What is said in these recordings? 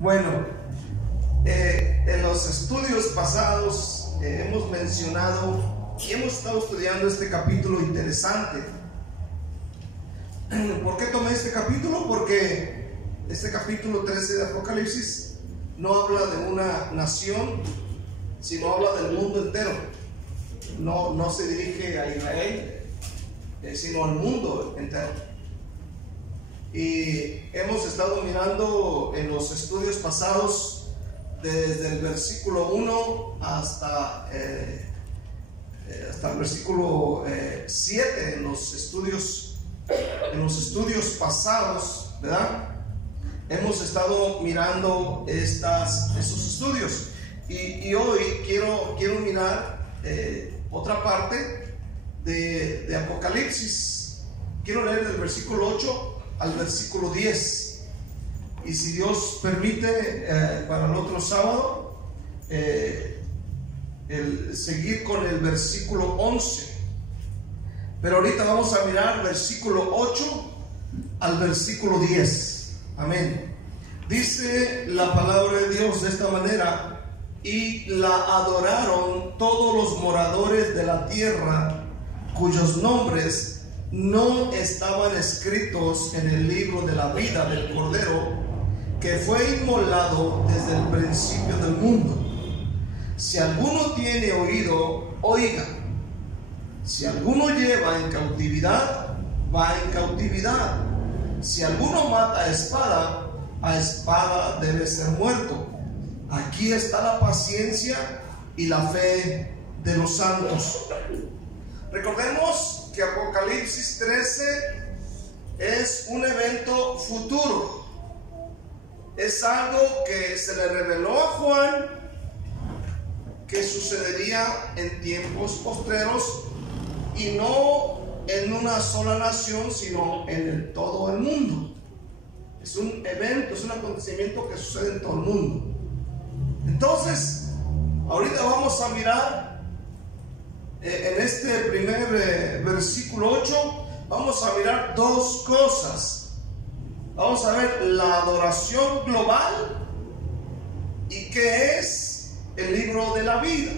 Bueno, en los estudios pasados hemos mencionado y hemos estado estudiando este capítulo interesante. ¿Por qué tomé este capítulo? Porque este capítulo 13 de Apocalipsis no habla de una nación, sino habla del mundo entero. No se dirige a Israel, sino al mundo entero. Y hemos estado mirando en los estudios pasados desde el versículo 1 hasta el versículo 7 en los estudios pasados, ¿verdad? Hemos estado mirando esos estudios y hoy quiero mirar otra parte de Apocalipsis. Quiero leer del versículo 8 al versículo 10, y si Dios permite, para el otro sábado seguir con el versículo 11, pero ahorita vamos a mirar versículo 8 al versículo 10. Amén. Dice la palabra de Dios de esta manera: y la adoraron todos los moradores de la tierra, cuyos nombres no estaban escritos en el libro de la vida del Cordero, que fue inmolado desde el principio del mundo. Si alguno tiene oído, oiga. Si alguno lleva en cautividad, va en cautividad. Si alguno mata a espada debe ser muerto. Aquí está la paciencia y la fe de los santos. Recordemos que Apocalipsis 13 es un evento futuro. Es algo que se le reveló a Juan, que sucedería en tiempos postreros, y no en una sola nación, sino en todo el mundo. Es un evento, es un acontecimiento que sucede en todo el mundo. Entonces, ahorita vamos a mirar en este primer versículo 8, vamos a mirar dos cosas. Vamos a ver la adoración global y qué es el libro de la vida.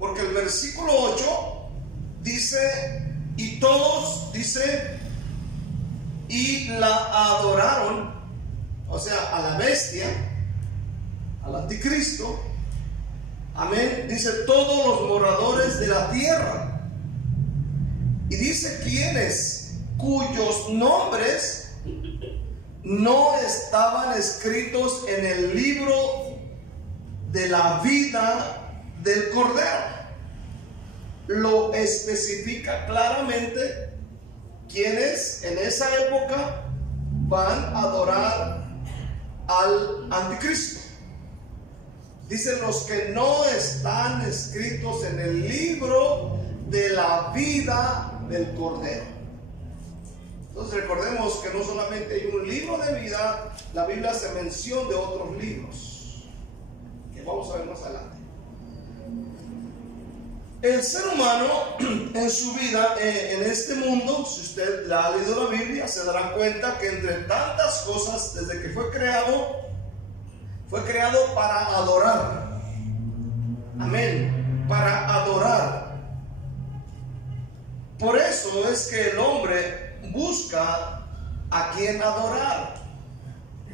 Porque el versículo 8 dice, y todos, dice, y la adoraron, o sea, a la bestia, al anticristo. Amén. Dice todos los moradores de la tierra. Y dice quienes, cuyos nombres no estaban escritos en el libro de la vida del Cordero. Lo especifica claramente quienes en esa época van a adorar al anticristo. Dicen los que no están escritos en el libro de la vida del Cordero. Entonces recordemos que no solamente hay un libro de vida, la Biblia hace mención de otros libros, que vamos a ver más adelante. El ser humano en su vida, en este mundo, si usted ha leído la Biblia, se dará cuenta que entre tantas cosas, desde que fue creado para adorar. Amén. Para adorar. Por eso es que el hombre busca a quien adorar.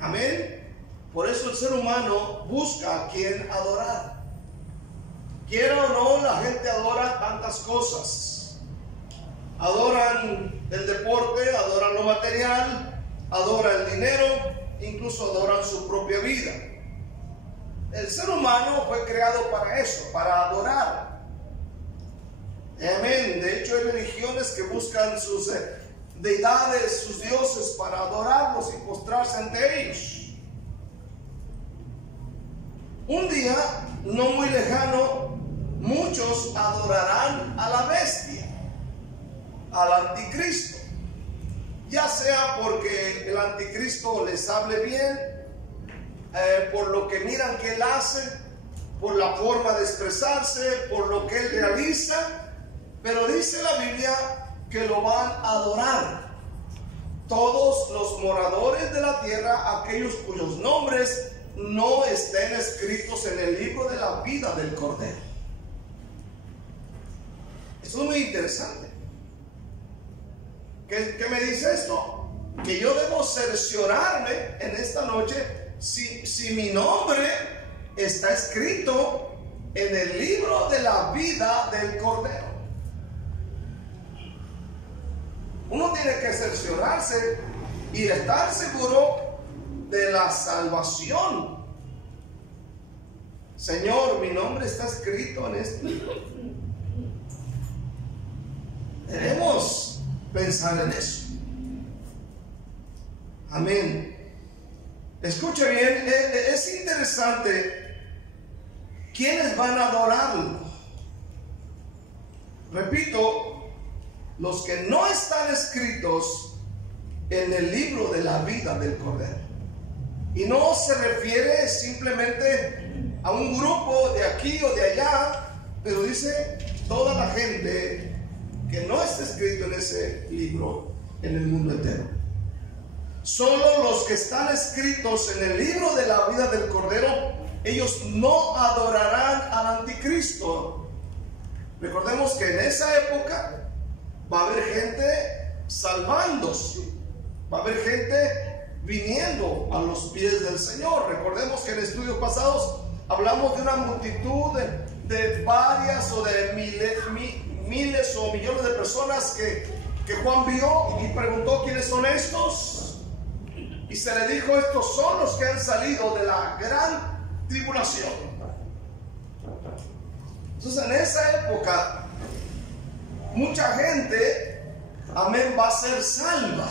Amén. Por eso el ser humano busca a quien adorar. Quiera o no, la gente adora tantas cosas. Adoran el deporte, adoran lo material, adoran el dinero, incluso adoran su propia vida. El ser humano fue creado para eso, para adorar. Amén. De hecho, hay religiones que buscan sus deidades, sus dioses, para adorarlos y postrarse ante ellos. Un día, no muy lejano, muchos adorarán a la bestia, al anticristo. Ya sea porque el anticristo les hable bien, por lo que miran que él hace, por la forma de expresarse, por lo que él realiza, pero dice la Biblia que lo van a adorar. todos los moradores de la tierra, aquellos cuyos nombres no estén escritos en el libro de la vida del Cordero. Eso es muy interesante. ¿Qué me dice esto? Que yo debo cerciorarme en esta noche si mi nombre está escrito en el libro de la vida del Cordero. Uno tiene que cerciorarse y estar seguro de la salvación. Señor, mi nombre está escrito en este libro. Debemos pensar en eso. Amén. Escuche bien, es interesante quiénes van a adorarlo. Repito, los que no están escritos en el libro de la vida del Cordero. Y no se refiere simplemente a un grupo de aquí o de allá, pero dice toda la gente que no está escrito en ese libro en el mundo entero. Solo los que están escritos en el libro de la vida del Cordero, ellos no adorarán al anticristo. Recordemos que en esa época va a haber gente salvándose, va a haber gente viniendo a los pies del Señor. Recordemos que en estudios pasados hablamos de una multitud de varias o de miles o millones de personas que Juan vio y preguntó: ¿quiénes son estos? Y se le dijo: estos son los que han salido de la gran tribulación. Entonces en esa época mucha gente, amén, va a ser salva.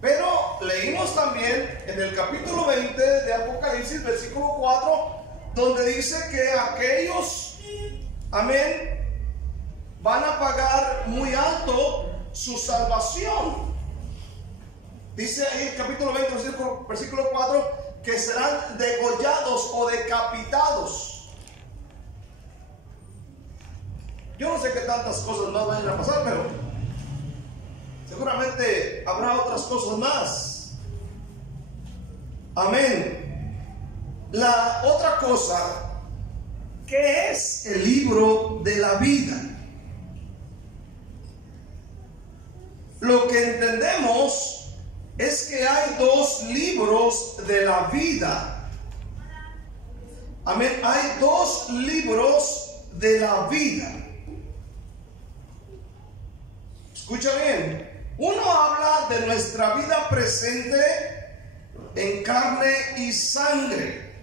Pero leímos también en el capítulo 20 de Apocalipsis, versículo 4, donde dice que aquellos, amén, van a pagar muy alto su salvación. Dice ahí el capítulo 20, versículo 4, que serán degollados o decapitados. Yo no sé qué tantas cosas más van a pasar, pero seguramente habrá otras cosas más. Amén. La otra cosa, ¿qué es el libro de la vida? Lo que entendemos es que hay dos libros de la vida. Amén. Hay dos libros de la vida. Escucha bien. Uno habla de nuestra vida presente en carne y sangre.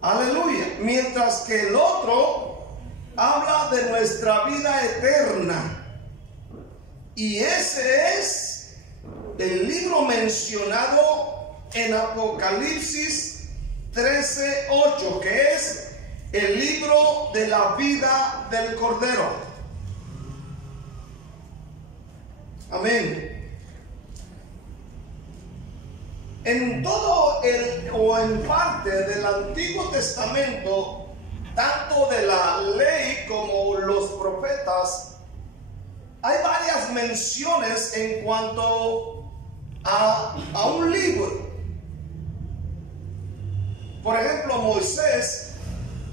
Aleluya. Mientras que el otro habla de nuestra vida eterna. Y ese es el libro mencionado en Apocalipsis 13:8, que es el libro de la vida del Cordero. Amén. En todo o en parte del Antiguo Testamento, tanto de la ley como los profetas, hay varias menciones en cuanto a un libro. Por ejemplo, Moisés,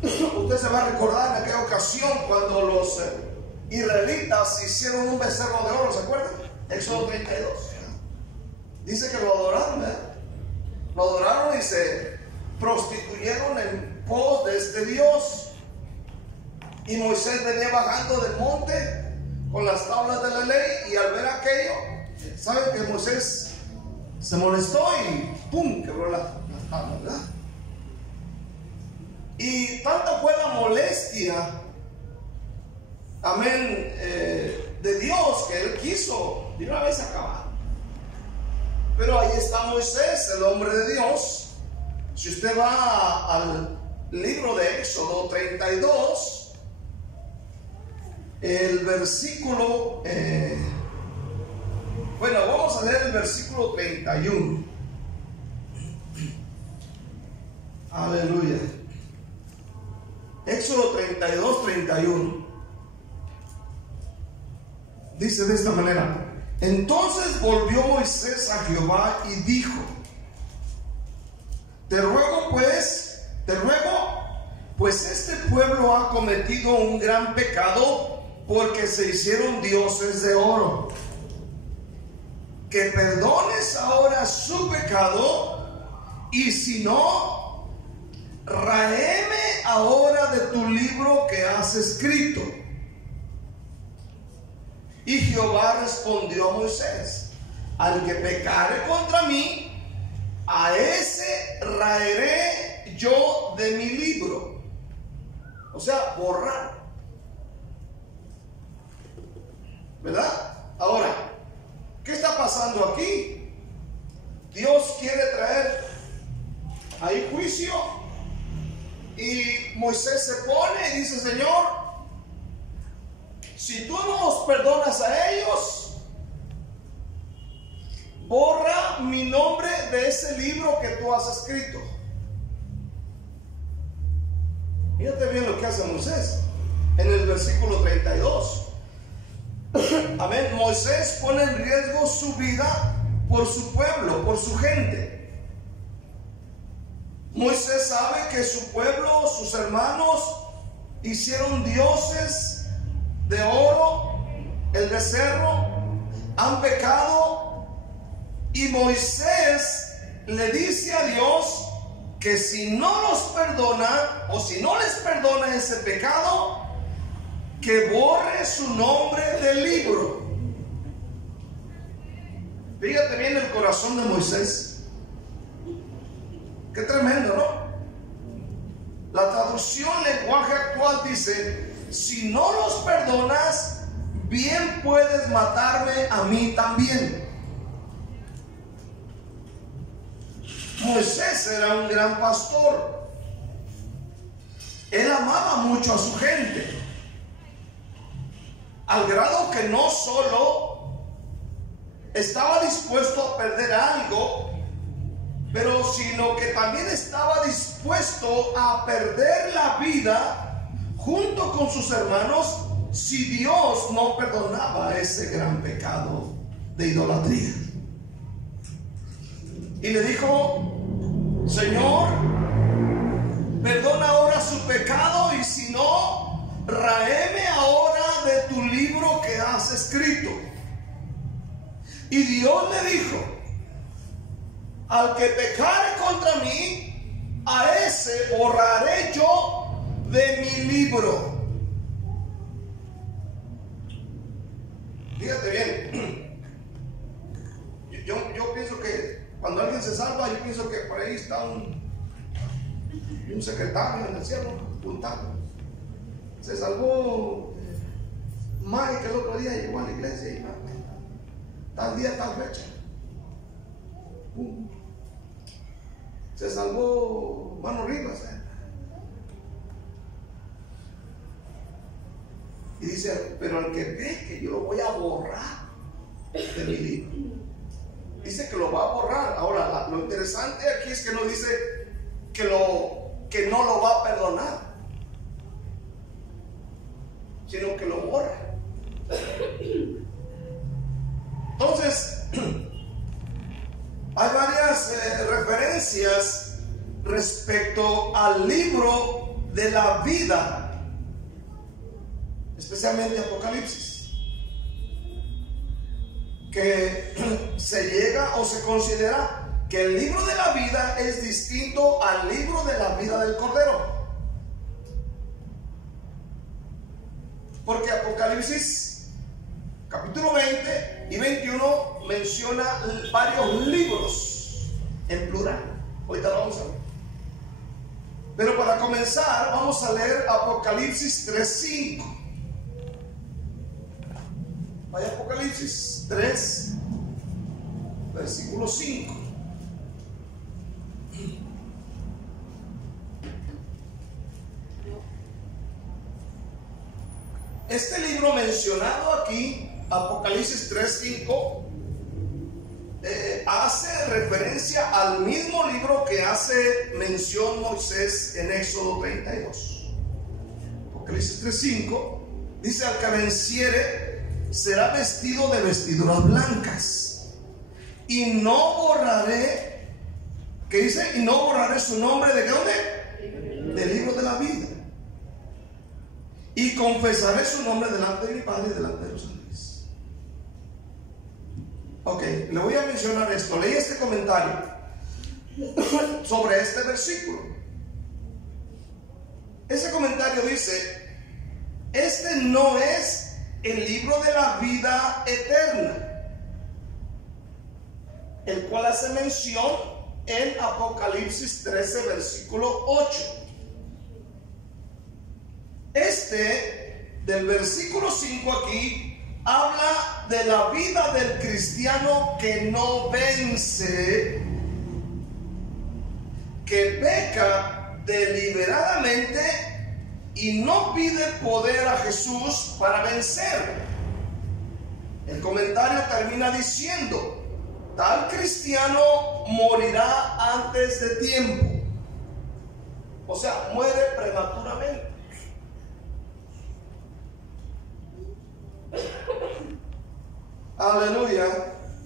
usted se va a recordar en aquella ocasión cuando los israelitas hicieron un becerro de oro, ¿se acuerdan? Éxodo 32. Dice que lo adoraron, ¿verdad? Lo adoraron y se prostituyeron en pos de este Dios. Y Moisés venía bajando del monte con las tablas de la ley, y al ver aquello, ¿saben que Moisés se molestó y ¡pum!, quebró las tablas, ¿verdad? Y tanta fue la molestia, amén, de Dios, que él quiso de una vez acabar. Pero ahí está Moisés, el hombre de Dios. Si usted va al libro de Éxodo 32, el versículo, bueno, vamos a leer el versículo 31. Aleluya. Éxodo 32, 31. Dice de esta manera: Entonces volvió Moisés a Jehová y dijo: te ruego, pues este pueblo ha cometido un gran pecado, porque se hicieron dioses de oro. Que perdones ahora su pecado, y si no, ráeme ahora de tu libro que has escrito. Y Jehová respondió a Moisés: al que pecare contra mí, a ese raeré yo de mi libro. O sea, borrar. ¿Verdad? Ahora, ¿qué está pasando aquí? Dios quiere traer ahí juicio, y Moisés se pone y dice: Señor, si tú no los perdonas a ellos, borra mi nombre de ese libro que tú has escrito. Fíjate bien lo que hace Moisés en el versículo 32. Amén. Moisés pone en riesgo su vida por su pueblo, por su gente. Moisés sabe que su pueblo, sus hermanos, hicieron dioses de oro, el becerro, han pecado, y Moisés le dice a Dios que si no los perdona, o si no les perdona ese pecado, que borre su nombre del libro. Fíjate bien el corazón de Moisés. Qué tremendo, ¿no? La traducción lenguaje actual dice: si no los perdonas, bien puedes matarme a mí también. Moisés era un gran pastor. Él amaba mucho a su gente, al grado que no solo estaba dispuesto a perder algo, pero sino que también estaba dispuesto a perder la vida junto con sus hermanos si Dios no perdonaba ese gran pecado de idolatría. Y le dijo: Señor, perdona ahora su pecado, y si no, ráeme ahora de tu libro que has escrito. Y Dios le dijo: al que pecare contra mí, a ese borraré yo de mi libro. Fíjate bien. Yo pienso que cuando alguien se salva, yo pienso que por ahí está un secretario en el cielo apuntando. Se salvó Mike, que el otro día llegó a la iglesia y tal día, tal fecha. Se salvó Mano Rivas. Y dice: pero al que peque, yo lo voy a borrar de mi libro. Dice que lo va a borrar. Ahora, lo interesante aquí es que no dice que no lo va a perdonar, sino que lo borra. Entonces, hay varias referencias respecto al libro de la vida, especialmente Apocalipsis, que se llega o se considera que el libro de la vida es distinto al libro de la vida del Cordero. Porque Apocalipsis capítulo 20 y 21 menciona varios libros en plural. Ahorita lo vamos a ver. Pero para comenzar, vamos a leer Apocalipsis 3:5. Vaya, Apocalipsis 3, versículo 5. Este libro mencionado aquí, Apocalipsis 3:5, hace referencia al mismo libro que hace mención Moisés en Éxodo 32. Apocalipsis 3:5 dice: al que venciere, será vestido de vestiduras blancas. Y no borraré, ¿qué dice? Y no borraré su nombre ¿de dónde? Del libro de la vida. Y confesaré su nombre delante de mi Padre y delante de los ángeles. Ok, le voy a mencionar esto. Leí este comentario sobre este versículo. Ese comentario dice: este no es el libro de la vida eterna, el cual hace mención en Apocalipsis 13, versículo 8. Este, del versículo 5 aquí, habla de la vida del cristiano que no vence, que peca deliberadamente y no pide poder a Jesús para vencer. El comentario termina diciendo: tal cristiano morirá antes de tiempo, o sea, muere prematuramente. Aleluya.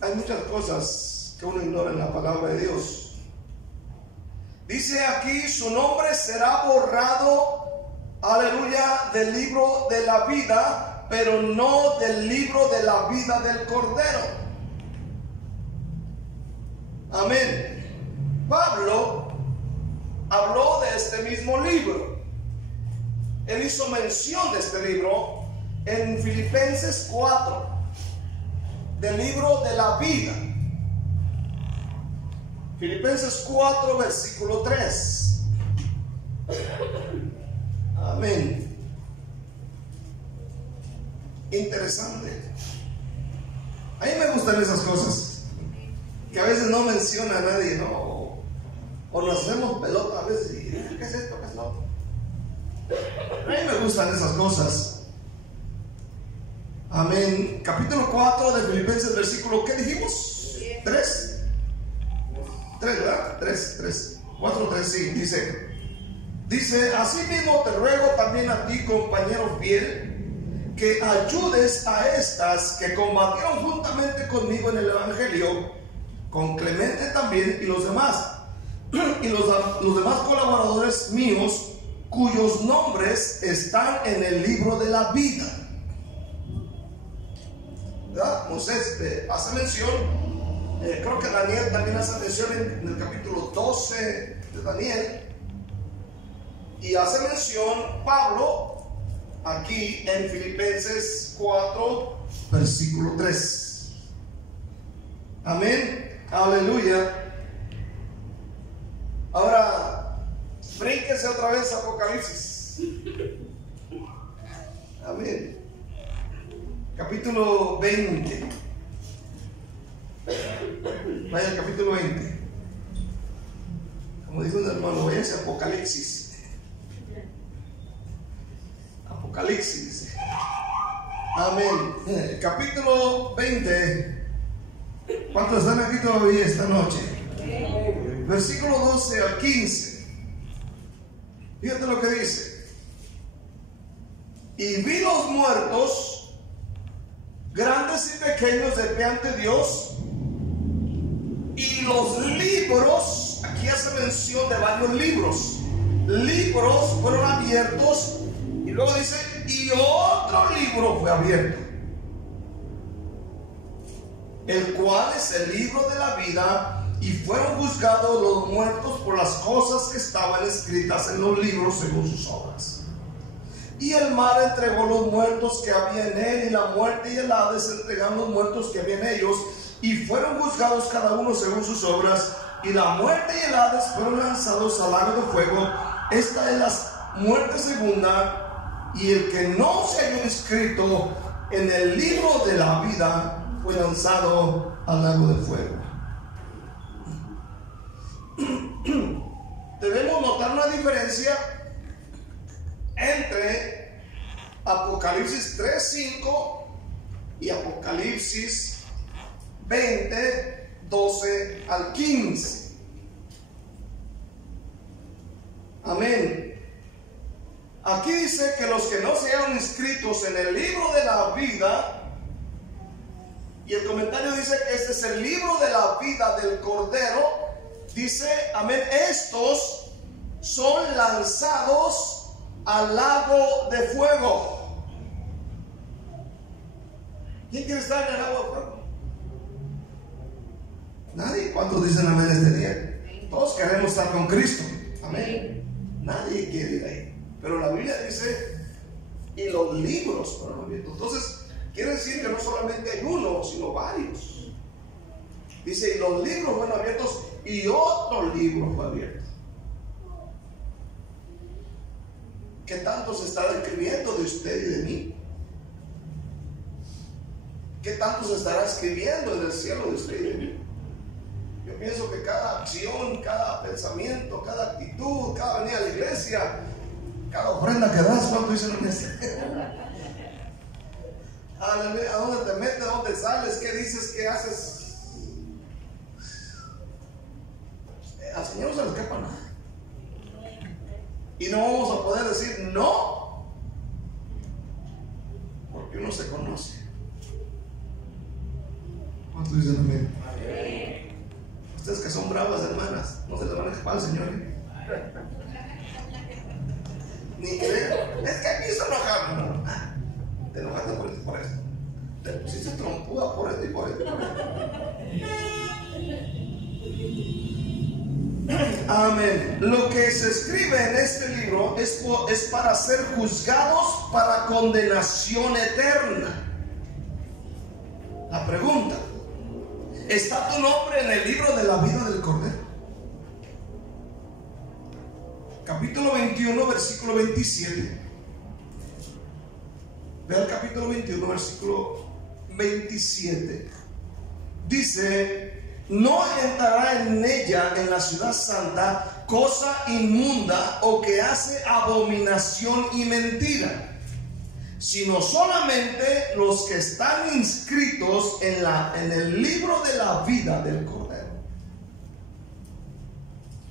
Hay muchas cosas que uno ignora en la palabra de Dios. Dice aquí: su nombre será borrado, aleluya, del libro de la vida, pero no del libro de la vida del Cordero. Amén. Pablo habló de este mismo libro. Él hizo mención de este libro en Filipenses 4, del libro de la vida. Filipenses 4, versículo 3. Amén. Interesante. A mí me gustan esas cosas que a veces no menciona a nadie, ¿no? O nos hacemos pelota a veces y ¿qué es esto? ¿Qué es lo otro? A mí me gustan esas cosas. Amén. Capítulo 4 de Filipenses, versículo, ¿qué dijimos? 3, ¿verdad? 3, 4, 3, sí. Dice: asimismo te ruego también a ti, compañero fiel, que ayudes a estas que combatieron juntamente conmigo en el Evangelio, con Clemente también y los demás, y los demás colaboradores míos, cuyos nombres están en el libro de la vida. ¿Verdad? Moisés hace mención, creo que Daniel también hace mención en el capítulo 12 de Daniel, y hace mención Pablo aquí en Filipenses 4, versículo 3. Amén. Aleluya. Ahora, brínquese otra vez a Apocalipsis. Amén. Capítulo 20. Vaya al capítulo 20. Como dijo un hermano, vaya a Apocalipsis. Apocalipsis. Amén. Capítulo 20. ¿Cuántos están aquí todavía esta noche? Versículo 12 al 15. Fíjate lo que dice: y vi los muertos, grandes y pequeños, de pie ante Dios, y los libros, aquí hace mención de varios libros fueron abiertos, y luego dice: y otro libro fue abierto, el cual es el libro de la vida, y fueron juzgados los muertos por las cosas que estaban escritas en los libros según sus obras. Y el mar entregó los muertos que había en él, y la muerte y el Hades entregaron los muertos que había en ellos, y fueron juzgados cada uno según sus obras, y la muerte y el Hades fueron lanzados al lago de fuego. Esta es la muerte segunda, y el que no se halló inscrito en el libro de la vida fue lanzado al lago de fuego. Debemos notar una diferencia entre Apocalipsis 3:5 y Apocalipsis 20, 12 al 15. Amén. Aquí dice que los que no sean inscritos en el libro de la vida Y el comentario dice que este es el libro de la vida del Cordero. Dice, amén, estos son lanzados al lago de fuego. ¿Quién quiere estar en el lago de fuego? Nadie. ¿Cuántos dicen amén este día? Todos queremos estar con Cristo. Amén. Nadie quiere ir ahí. Pero la Biblia dice, y los libros fueron abiertos. Entonces, quiere decir que no solamente hay uno, sino varios. Dice, y los libros fueron abiertos y otro libro fue abierto. ¿Qué tanto se está escribiendo de usted y de mí? ¿Qué tanto se estará escribiendo en el cielo de usted y de mí? Yo pienso que cada acción, cada pensamiento, cada actitud, cada venida a la iglesia, cada ofrenda que das, ¿cuánto dicen en este? ¿A dónde te metes? ¿A dónde sales? ¿Qué dices? ¿Qué haces? Al Señor no se le escapa nada. Y no vamos a poder decir no, porque uno se conoce. ¿Cuántos dicen amén? Ustedes que son bravas, hermanas, no se les van a escapar al Señor. Ni crean. Es que aquí se enojaron. No. Te enojaste por esto. Te pusiste trompuda por esto y por esto y por esto. Amén. Lo que se escribe en este libro es para ser juzgados para condenación eterna. La pregunta: ¿está tu nombre en el libro de la vida del Cordero? Capítulo 21, versículo 27. Ve al capítulo 21, versículo 27. Dice: no entrará en ella, en la ciudad santa, cosa inmunda o que hace abominación y mentira, sino solamente los que están inscritos en el libro de la vida del Cordero.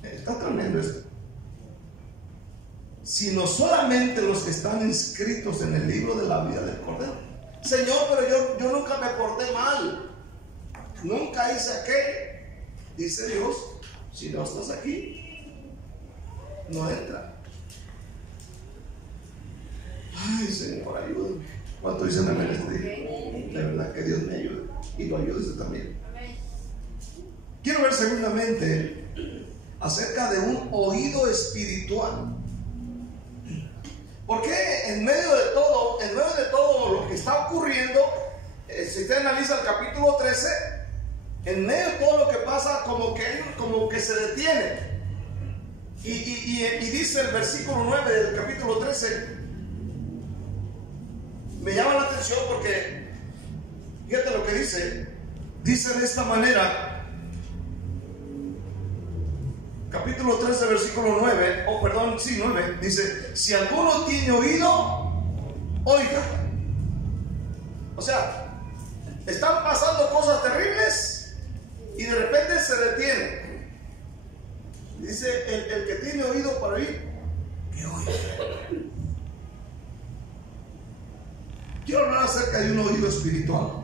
Está tremendo esto. Sino solamente los que están inscritos en el libro de la vida del Cordero. Señor, pero yo nunca me porté mal, nunca hice aquello. Dice Dios: si no estás aquí, no entra. Ay, Señor, ayúdame. ¿Cuánto dicen amén este día? De verdad que Dios me ayude y lo ayude usted también. Quiero ver segundamente acerca de un oído espiritual. Porque en medio de todo lo que está ocurriendo, si usted analiza el capítulo 13, en medio de todo lo que pasa, como que se detiene. Y dice el versículo 9 del capítulo 13, me llama la atención porque fíjate lo que dice. Dice de esta manera, capítulo 13, versículo 9, 9, dice: si alguno tiene oído, oiga. O sea, están pasando cosas terribles y de repente se detiene. Dice: el que tiene oído para oír, que oiga. Quiero hablar acerca de un oído espiritual.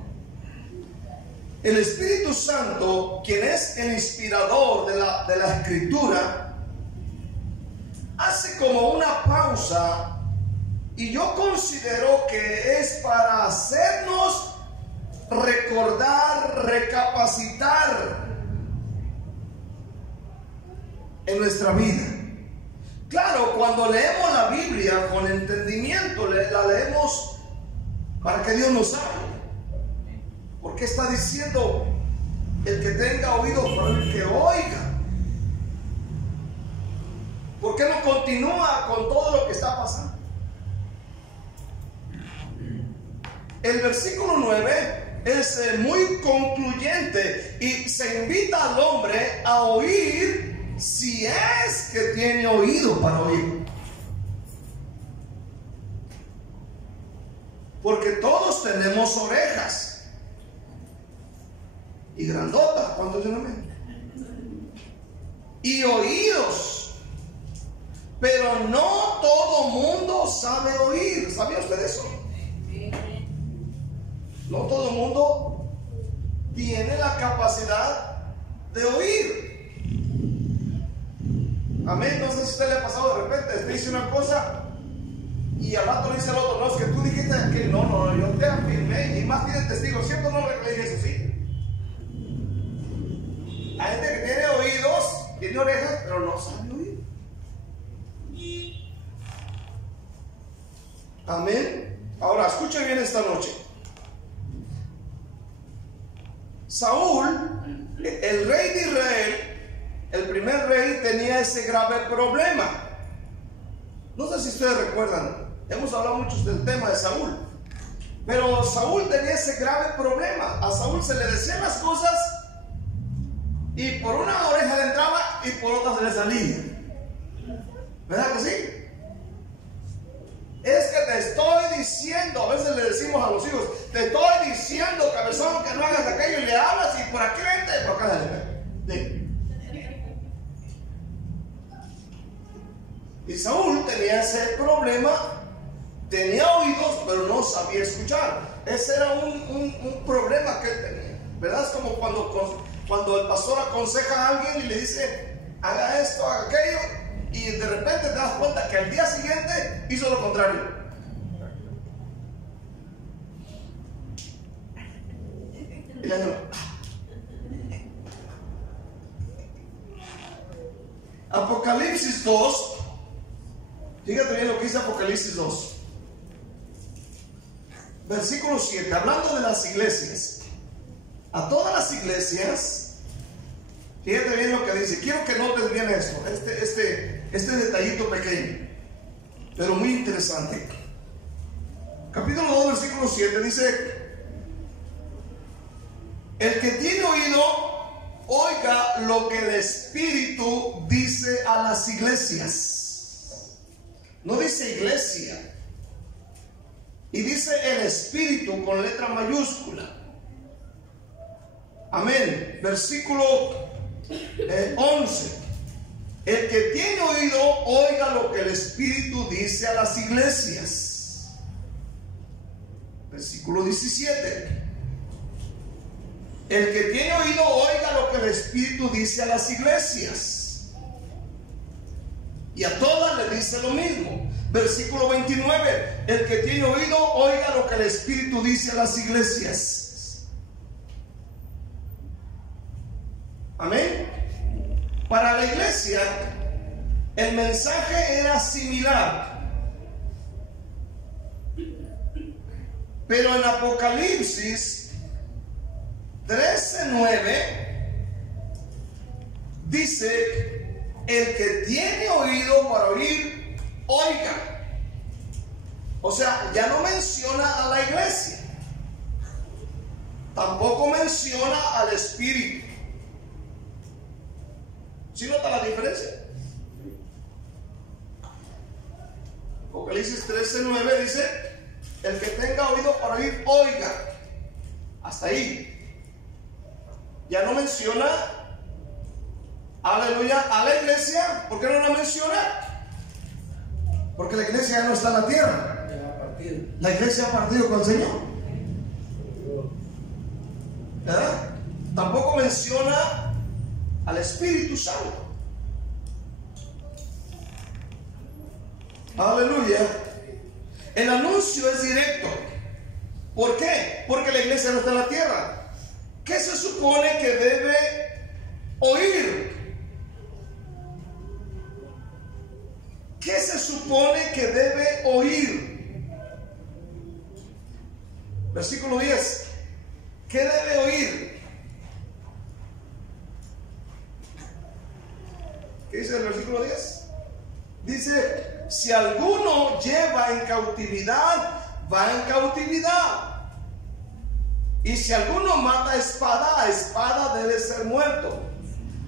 El Espíritu Santo, quien es el inspirador de la Escritura, hace como una pausa, y yo considero que es para hacernos recordar, recapacitar en nuestra vida. Claro, cuando leemos la Biblia con entendimiento, la leemos para que Dios nos hable. Porque está diciendo: el que tenga oído para el que oiga. ¿Por qué no continúa con todo lo que está pasando? El versículo 9 es muy concluyente y se invita al hombre a oír si es que tiene oído para oír. Porque todos tenemos orejas. Y grandota, ¿cuántos dicen amén? Y oídos, pero no todo mundo sabe oír. ¿Sabía usted eso? No todo mundo tiene la capacidad de oír. Amén. No sé si a usted le ha pasado de repente, usted dice una cosa y al rato le dice al otro, no, es que tú dijiste que no, yo te afirmé, y más tiene testigos, ¿cierto? No le dije eso, sí. Hay gente que tiene oídos, tiene orejas, pero no sabe oír. Amén. Ahora, escuchen bien esta noche. Saúl, el rey de Israel, el primer rey, tenía ese grave problema. No sé si ustedes recuerdan, hemos hablado mucho del tema de Saúl, pero Saúl tenía ese grave problema. A Saúl se le decían las cosas y por una oreja le entraba y por otra se le salía. ¿Verdad que sí? Es que te estoy diciendo, a veces le decimos a los hijos, te estoy diciendo, cabezón, que no hagas aquello, y le hablas y por aquí vente, por acá le. Y Saúl tenía ese problema, tenía oídos, pero no sabía escuchar. Ese era un problema que él tenía. ¿Verdad? Es como cuando el pastor aconseja a alguien y le dice, haga esto, haga aquello, y de repente te das cuenta que al día siguiente hizo lo contrario. Y le digo, Apocalipsis 2, fíjate bien lo que dice Apocalipsis 2, versículo 7, hablando de las iglesias, a todas las iglesias, fíjate bien lo que dice. Quiero que notes bien esto, este detallito pequeño, pero muy interesante. Capítulo 2, versículo 7 dice: el que tiene oído, oiga lo que el Espíritu dice a las iglesias. No dice iglesia, y dice el Espíritu con letra mayúscula. Amén. Versículo 11. El que tiene oído, oiga lo que el Espíritu dice a las iglesias. Versículo 17. El que tiene oído, oiga lo que el Espíritu dice a las iglesias. Y a todas le dice lo mismo. Versículo 29. El que tiene oído, oiga lo que el Espíritu dice a las iglesias. Amén. Para la iglesia, el mensaje era similar. Pero en Apocalipsis 13:9 dice: el que tiene oído para oír, oiga. O sea, ya no menciona a la iglesia, tampoco menciona al Espíritu. ¿Sí nota la diferencia? Apocalipsis 13:9 dice: el que tenga oído para oír, oiga. Hasta ahí. Ya no menciona, aleluya, a la iglesia. ¿Por qué no la menciona? Porque la iglesia ya no está en la tierra. La iglesia ha partido con el Señor. ¿Verdad? Tampoco menciona al Espíritu Santo. Aleluya. El anuncio es directo. ¿Por qué? Porque la iglesia no está en la tierra. ¿Qué se supone que debe oír? ¿Qué se supone que debe oír? Versículo 10. ¿Qué debe oír? ¿Qué dice el versículo 10? Dice: si alguno lleva en cautividad, va en cautividad. Y si alguno mata a espada debe ser muerto.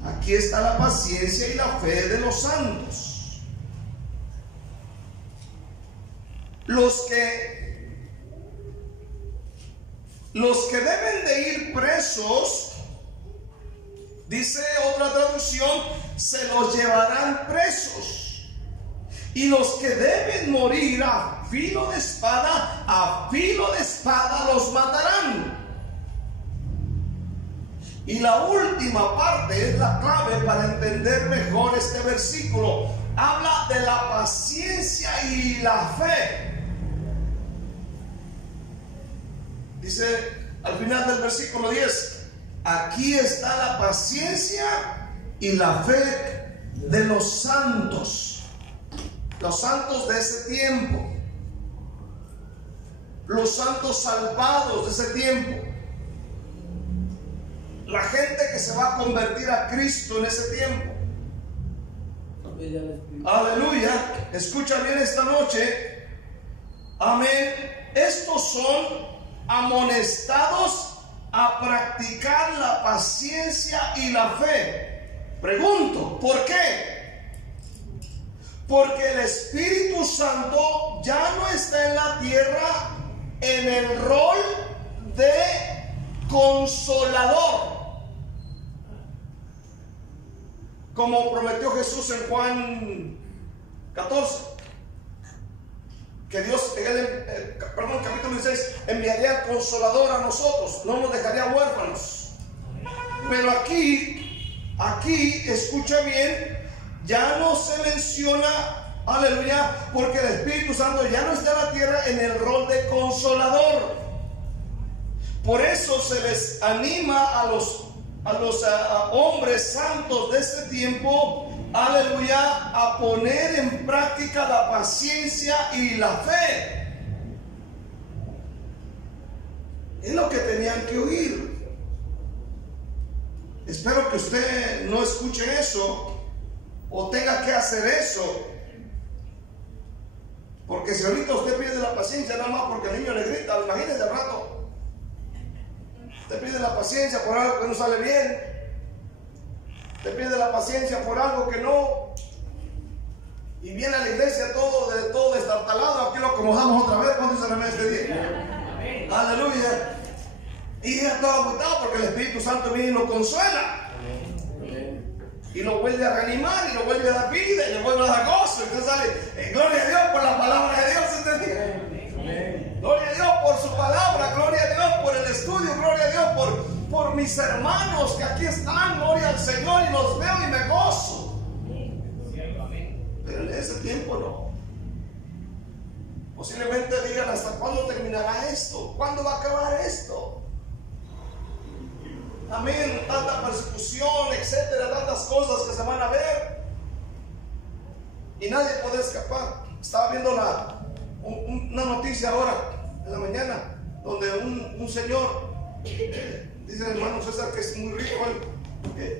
Aquí está la paciencia y la fe de los santos. Los que deben de ir presos, dice otra traducción, se los llevarán presos. Y los que deben morir a filo de espada los matarán. Y la última parte es la clave para entender mejor este versículo. Habla de la paciencia y la fe. Dice al final del versículo 10: aquí está la paciencia y la fe de los santos de ese tiempo, los santos salvados de ese tiempo, la gente que se va a convertir a Cristo en ese tiempo. Aleluya. Escucha bien esta noche. Amén. Estos son amonestados a practicar la paciencia y la fe. Pregunto, ¿por qué? Porque el Espíritu Santo ya no está en la tierra en el rol de consolador, como prometió Jesús en Juan 14, que Dios, capítulo 16, enviaría al consolador a nosotros, no nos dejaría huérfanos. Pero aquí, escucha bien, ya no se menciona, aleluya, porque el Espíritu Santo ya no está en la tierra en el rol de consolador. Por eso se les anima a los hombres santos de este tiempo, aleluya, a poner en práctica la paciencia y la fe. Es lo que tenían que oír. Espero que usted no escuche eso o tenga que hacer eso, porque si ahorita usted pide la paciencia nada más porque el niño le grita, imagínese al rato. Te pide la paciencia por algo que no sale bien. Te pide la paciencia por algo que no. Y viene a la iglesia todo destartalado. Aquí lo acomodamos otra vez. ¿Cuándo se remeda este día? Aleluya. Y ya está agotado porque el Espíritu Santo viene y lo consuela. Y lo vuelve a reanimar y lo vuelve a dar vida y le vuelve a dar gozo. Entonces sale, gloria a Dios por la palabra de Dios. ¿Entendí? Gloria a Dios por su palabra, gloria a Dios por el estudio, gloria a Dios por mis hermanos que aquí están, gloria al Señor, y los veo y me gozo. Pero en ese tiempo no. Posiblemente digan, ¿hasta cuándo terminará esto? ¿Cuándo va a acabar esto? Amén, tanta persecución, etcétera, tantas cosas que se van a ver y nadie puede escapar. Estaba viendo una noticia ahora en la mañana donde un señor, dice el hermano César que es muy rico,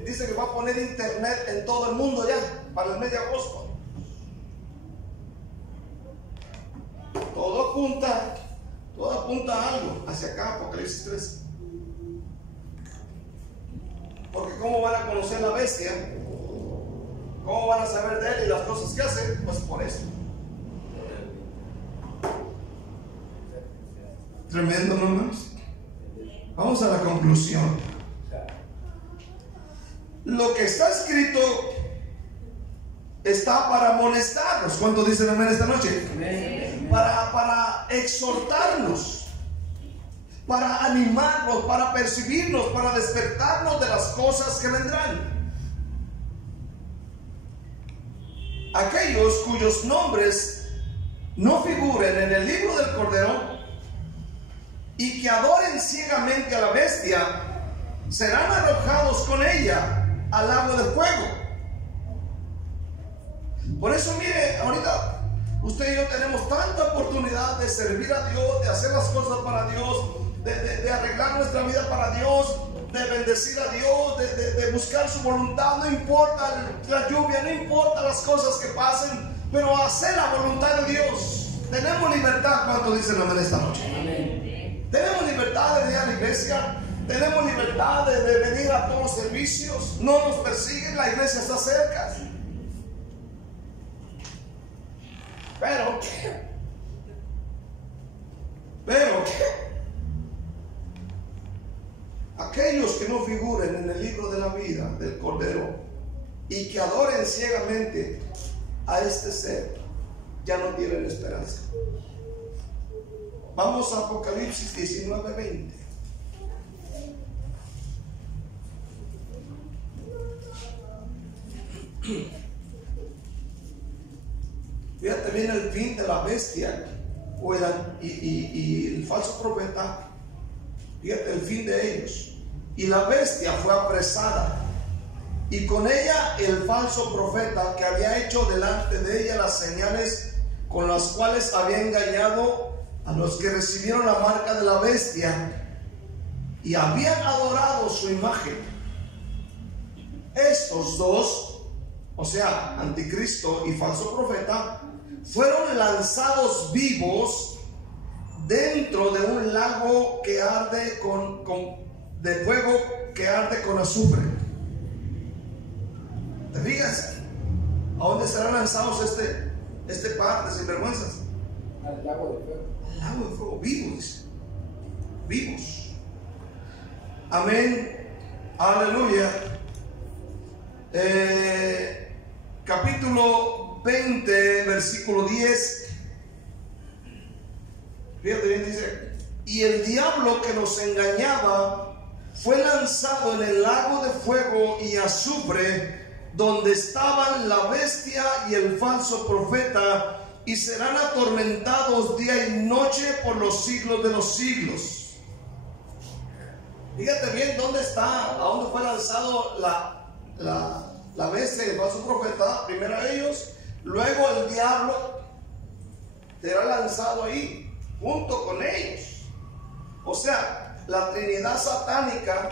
dice que va a poner internet en todo el mundo ya para el mes de agosto. Todo apunta a algo hacia acá, Apocalipsis 3. Porque ¿cómo van a conocer la bestia? ¿Cómo van a saber de él y las cosas que hace? Pues por eso. Tremendo, ¿no, hermanos? Vamos a la conclusión. Lo que está escrito está para amonestarnos. ¿Cuántos dicen amén esta noche? Amén. Para exhortarnos, para animarnos, para percibirnos, para despertarnos de las cosas que vendrán. Aquellos cuyos nombres no figuren en el libro del Cordero y que adoren ciegamente a la bestia serán arrojados con ella al lago de fuego. Por eso, mire, ahorita usted y yo tenemos tanta oportunidad de servir a Dios, de hacer las cosas para Dios, de arreglar nuestra vida para Dios, de bendecir a Dios, de buscar su voluntad. No importa la lluvia, no importa las cosas que pasen, pero hacer la voluntad de Dios. Tenemos libertad. ¿Cuánto dicen amén esta noche? Amén. Tenemos libertad de venir a la iglesia, tenemos libertad de venir a todos los servicios, no nos persiguen, la iglesia está cerca. Pero aquellos que no figuren en el libro de la vida del Cordero y que adoren ciegamente a este ser, ya no tienen esperanza. Vamos a Apocalipsis 19:20. Fíjate bien el fin de la bestia y el falso profeta. Fíjate el fin de ellos. Y la bestia fue apresada, y con ella el falso profeta, que había hecho delante de ella las señales con las cuales había engañado a los que recibieron la marca de la bestia y habían adorado su imagen. Estos dos, o sea, anticristo y falso profeta, fueron lanzados vivos dentro de un lago que arde de fuego que arde con azufre. ¿Te fijas? ¿A dónde serán lanzados este par de sinvergüenzas? Al lago de fuego. Al lago de fuego, vivos. Vivos. Amén. Aleluya. Capítulo 20, versículo 10. Fíjate bien, dice: y el diablo que nos engañaba fue lanzado en el lago de fuego y azufre, donde estaban la bestia y el falso profeta, y serán atormentados día y noche por los siglos de los siglos. Fíjate bien dónde está, a dónde fue lanzado la bestia y el falso profeta. Primero ellos, luego el diablo será lanzado ahí junto con ellos. O sea, la Trinidad satánica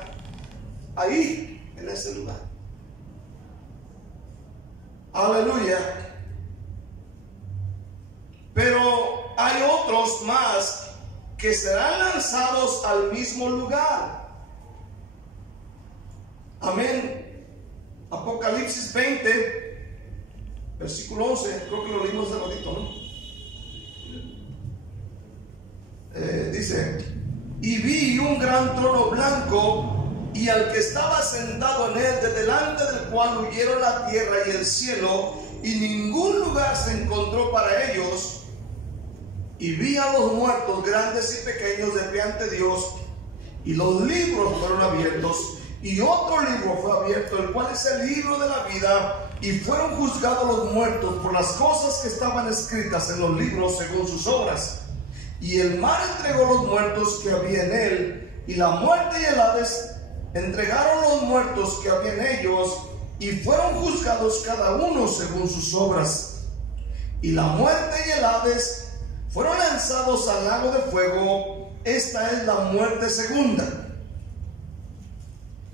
ahí en ese lugar. Aleluya. Pero hay otros más que serán lanzados al mismo lugar. Amén. Apocalipsis 20, versículo 11, creo que lo leímos de ratito, ¿no? Dice: y vi un gran trono blanco, y al que estaba sentado en él, de delante del cual huyeron la tierra y el cielo, y ningún lugar se encontró para ellos. Y vi a los muertos, grandes y pequeños, de pie ante Dios, y los libros fueron abiertos, y otro libro fue abierto, el cual es el libro de la vida, y fueron juzgados los muertos por las cosas que estaban escritas en los libros según sus obras. Y el mar entregó los muertos que había en él, y la muerte y el Hades entregaron los muertos que había en ellos, y fueron juzgados cada uno según sus obras. Y la muerte y el Hades fueron lanzados al lago de fuego. Esta es la muerte segunda.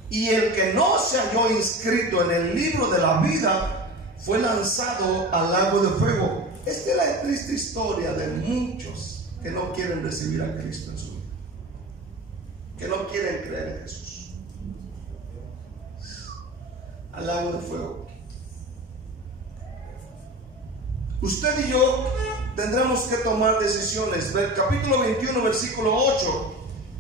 Y el que no se halló inscrito en el libro de la vida fue lanzado al lago de fuego. Esta es la triste historia de muchos que no quieren recibir a Cristo en su vida, que no quieren creer en Jesús. Al lago de fuego. Usted y yo tendremos que tomar decisiones. Del capítulo 21, versículo 8: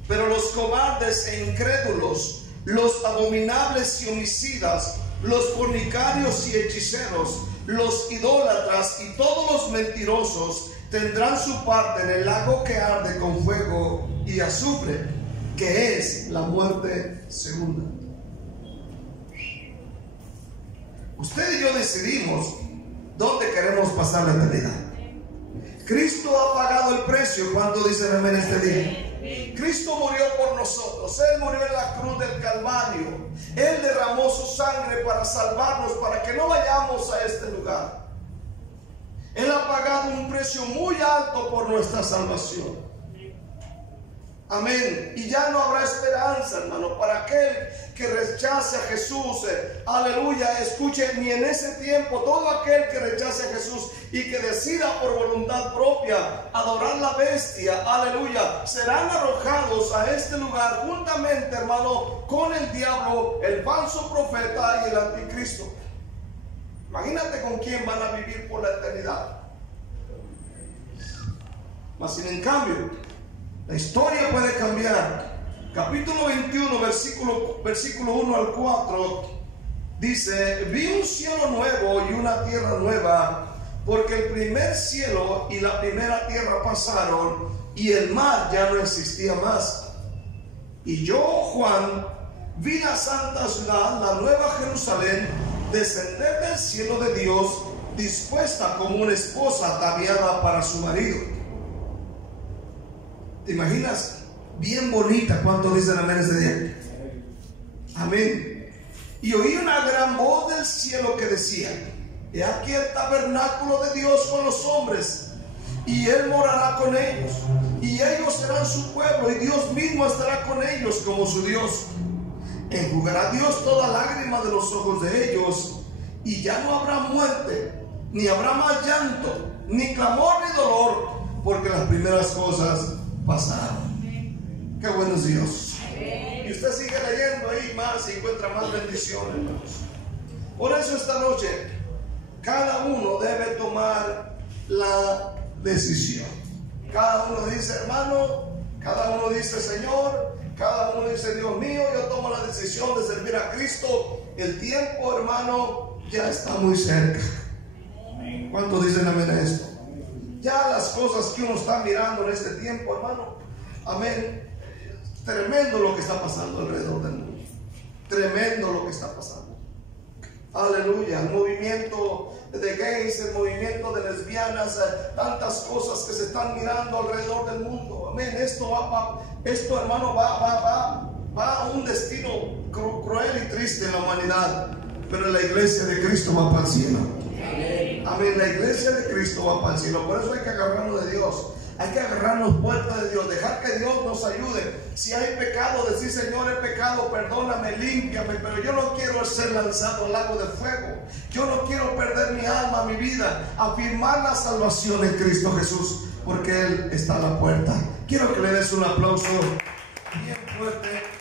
pero los cobardes e incrédulos, los abominables y homicidas, los fornicarios y hechiceros, los idólatras y todos los mentirosos tendrán su parte en el lago que arde con fuego y azufre, que es la muerte segunda. Usted y yo decidimos dónde queremos pasar la eternidad. Cristo ha pagado el precio. ¿Cuánto dicen amén este día? Cristo murió por nosotros. Él murió en la cruz del Calvario. Él derramó su sangre para salvarnos, para que no vayamos a este lugar. Él ha pagado un precio muy alto por nuestra salvación. Amén. Y ya no habrá esperanza, hermano, para aquel que rechace a Jesús. Aleluya. Escuche, ni en ese tiempo, todo aquel que rechace a Jesús y que decida por voluntad propia adorar la bestia, aleluya, serán arrojados a este lugar juntamente, hermano, con el diablo, el falso profeta y el anticristo. Imagínate con quién van a vivir por la eternidad. Mas sin en cambio, la historia puede cambiar. Capítulo 21, versículo 1 al 4, dice: vi un cielo nuevo y una tierra nueva, porque el primer cielo y la primera tierra pasaron, y el mar ya no existía más. Y yo, Juan, vi la santa ciudad, la nueva Jerusalén, descender del cielo de Dios, dispuesta como una esposa ataviada para su marido. ¿Te imaginas? Bien bonita. ¿Cuánto dicen amén ese día? Amén. Y oí una gran voz del cielo que decía: he aquí el tabernáculo de Dios con los hombres, y Él morará con ellos, y ellos serán su pueblo, y Dios mismo estará con ellos como su Dios. Enjugará Dios toda lágrima de los ojos de ellos, y ya no habrá muerte, ni habrá más llanto, ni clamor, ni dolor, porque las primeras cosas pasaron. Qué bueno es Dios. Y usted sigue leyendo ahí más y encuentra más bendiciones, hermanos. Por eso esta noche cada uno debe tomar la decisión. Cada uno dice: hermano, cada uno dice: Señor, cada uno dice: Dios mío, yo tomo la decisión de servir a Cristo. El tiempo, hermano, ya está muy cerca. ¿Cuántos dicen amén a esto? Ya las cosas que uno está mirando en este tiempo, hermano, amén. Tremendo lo que está pasando alrededor del mundo. Tremendo lo que está pasando. Aleluya. El movimiento de gays, el movimiento de lesbianas, tantas cosas que se están mirando alrededor del mundo. Amén. Esto hermano, va a un destino cruel y triste en la humanidad. Pero la iglesia de Cristo va para el cielo. Amén. La iglesia de Cristo va para el cielo. Por eso hay que agarrarnos de Dios. Hay que agarrarnos fuerte de Dios, dejar que Dios nos ayude. Si hay pecado, decir: Señor, he pecado, perdóname, límpiame, pero yo no quiero ser lanzado al lago de fuego. Yo no quiero perder mi alma, mi vida. Afirmar la salvación en Cristo Jesús, porque Él está a la puerta. Quiero que le des un aplauso bien fuerte.